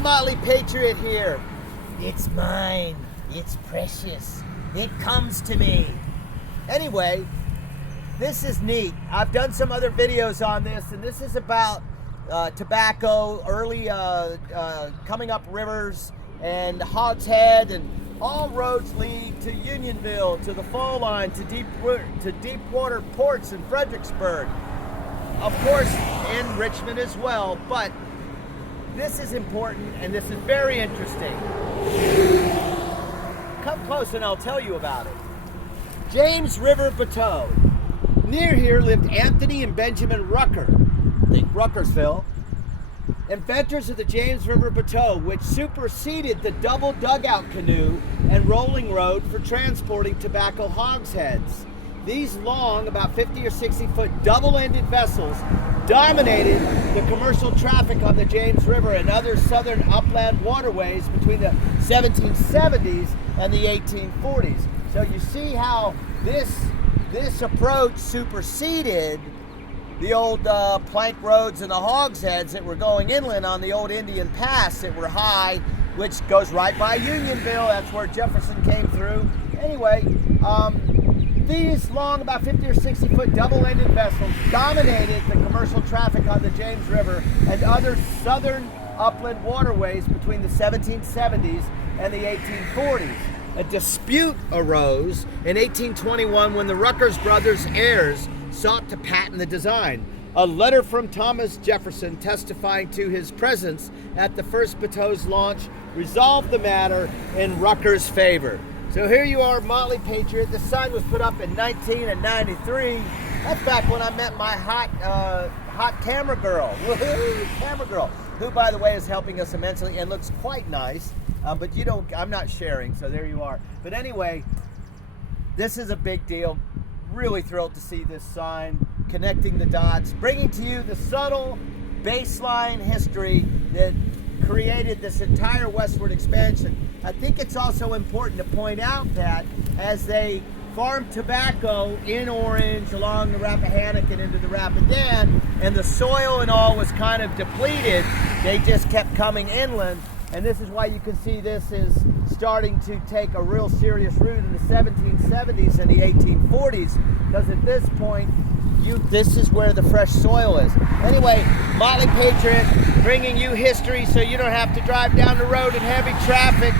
Motley Patriot here. It's mine. It's precious. It comes to me. Anyway, this is neat. I've done some other videos on this, and this is about tobacco, early coming up rivers and Hogshead, and all roads lead to Unionville, to the Fall Line, to deep-water ports in Fredericksburg. Of course, in Richmond as well, but this is important and this is very interesting. Come close and I'll tell you about it. James River Bateau. Near here lived Anthony and Benjamin Rucker, think Ruckersville, inventors of the James River Bateau, which superseded the double dugout canoe and rolling road for transporting tobacco hogsheads. These long, about 50 or 60 foot double-ended vessels dominated the commercial traffic on the James River and other southern upland waterways between the 1770s and the 1840s. So you see how this approach superseded the old plank roads and the hogsheads that were going inland on the old Indian Pass that were high, which goes right by Unionville. That's where Jefferson came through. Anyway, these long, about 50 or 60 foot double-ended vessels dominated the commercial traffic on the James River and other southern upland waterways between the 1770s and the 1840s. A dispute arose in 1821 when the Rucker brothers' heirs sought to patent the design. A letter from Thomas Jefferson testifying to his presence at the first Batau's launch resolved the matter in Rucker's favor. So here you are, Motley Patriot. The sign was put up in 1993. That's back when I met my hot camera girl. Woohoo, camera girl, who, by the way, is helping us immensely and looks quite nice. But I'm not sharing, so there you are. But anyway, this is a big deal. Really thrilled to see this sign, connecting the dots, bringing to you the subtle baseline history that created this entire westward expansion. I think it's also important to point out that as they farmed tobacco in Orange along the Rappahannock and into the Rapidan, and the soil and all was kind of depleted, they just kept coming inland. And this is why you can see this is starting to take a real serious route in the 1770s and the 1840s, because at this point, this is where the fresh soil is. Anyway, Motley Patriot bringing you history so you don't have to drive down the road in heavy traffic.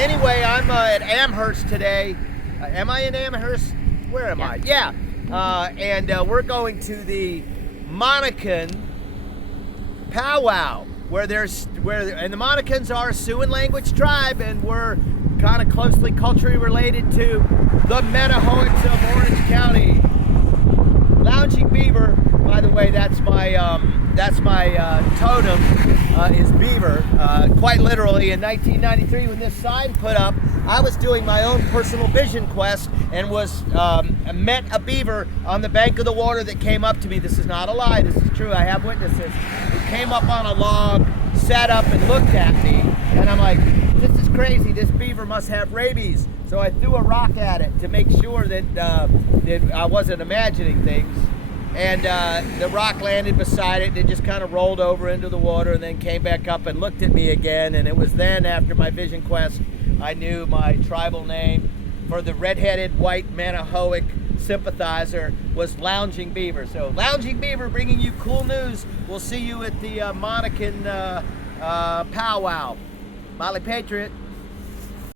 Anyway, I'm at Amherst today. Am I in Amherst? Where am I? Yeah. And we're going to the Monacan powwow, and the Monacans are a Siouan language tribe, and we're kind of closely culturally related to the Metahoics of Orange County. Lounging beaver, by the way, that's my totem, is beaver. Quite literally, in 1993, when this sign put up, I was doing my own personal vision quest and met a beaver on the bank of the water that came up to me. This is not a lie, this is true, I have witnesses. Who came up on a log, sat up and looked at me, and I'm like, this is crazy, this beaver must have rabies. So I threw a rock at it to make sure that I wasn't imagining things. And the rock landed beside it, and it just kind of rolled over into the water and then came back up and looked at me again. And it was then, after my vision quest, I knew my tribal name for the red-headed white Manahoic sympathizer was Lounging Beaver. So Lounging Beaver bringing you cool news. We'll see you at the Monacan powwow. Motley Patriot.